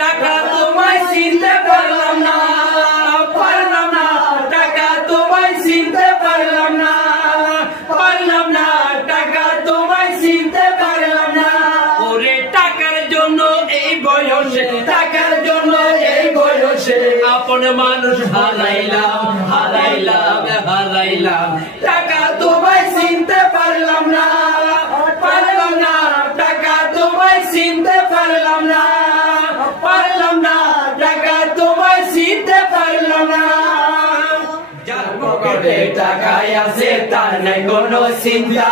টাকা তোমায় চিনতে পারলাম না, পারলাম না, টাকা তোমায় চিনতে পারলাম না, পারলাম না, টাকা তোমায় চিনতে পারলাম না। ওরে টাকার জন্য এই বয়সে, টাকার জন্য এই বয়সে আপন মানুষ হারাইলাম, হারাইলাম, হারাইলাম। টাকা তোমায় চিনতে পারলাম না, পারলাম না, টাকা তোমায় চিনতে পারলাম না, পারলাম না, টাকা তোমায় চিনতে পারলাম না। যার পকেটে টাকা আছে তার নাই কোনো চিন্তা,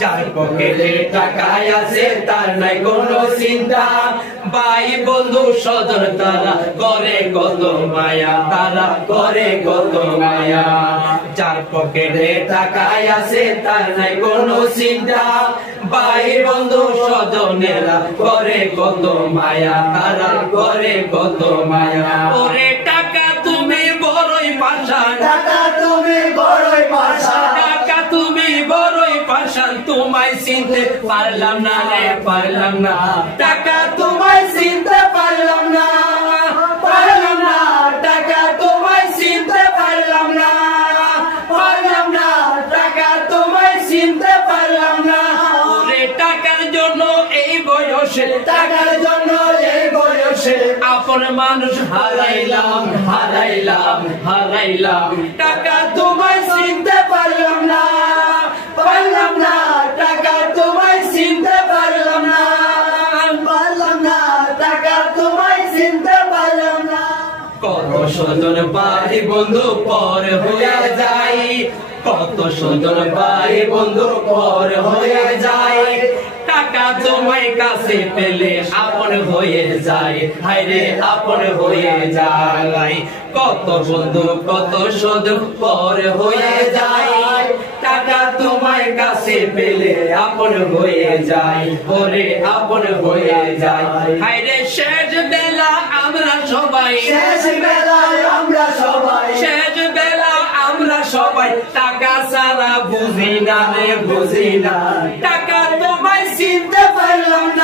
যার পকেটে টাকা আছে তার নাই কোনো চিন্তা। ভাই বন্ধু স্বজন তারা করে কত মায়া, তারা করে কত মায়া। যার পকেটে টাকা আছে তার নাই কোনো চিন্তা, ভাই বন্ধু স্বজনেরা করে কত মায়া, তারা করে কত মায়া। ওরে টাকা তুমি বড়ই পাষাণ, টাকা তুমি বড়ই পাষাণ, টাকা তুমি বড়ই পাষাণ। তোমায় চিনতে পারলাম না রে, পারলাম না, টাকা তোমায় চিনতে পারলাম না, পারলাম না, টাকা তোমায় চিনতে পারলাম না, পারলাম না, টাকা তোমায় চিনতে পারলাম না। ওরে টাকার জন্য এই বয়সে, টাকার জন্য এই বয়সে আপন মানুষ হারাইলাম, হারাইলাম, হারাইলাম। টাকা তোমায় চিনতে পারলাম না, পারলাম না, টাকা তোমায় চিনতে পারলাম না, পারলাম না, টাকা তোমায় চিনতে পারলাম না। কত স্বজন ভাই বন্ধু পর হয়ে যায়, কত স্বজন ভাই বন্ধু পর হয়ে যায়। টাকা তোমায় কাছে পেলে আপন হয়ে যায়, হায়রে আপন হয়ে যায়। কত বন্ধু কত স্বজন পর হয়ে যায়, টাকা তোমায় কাছে পেলে আপন হয়ে যায়, ওরে আপন হয়ে যায়। হায়রে শেষ বেলা আমরা সবাই, শেষ বেলায় আমরা সবাই, শেষ বেলা আমরা সবাই টাকা ছাড়া বুঝি না রে, বুঝি না। টাকা তোমায় চিনতে পারলাম না,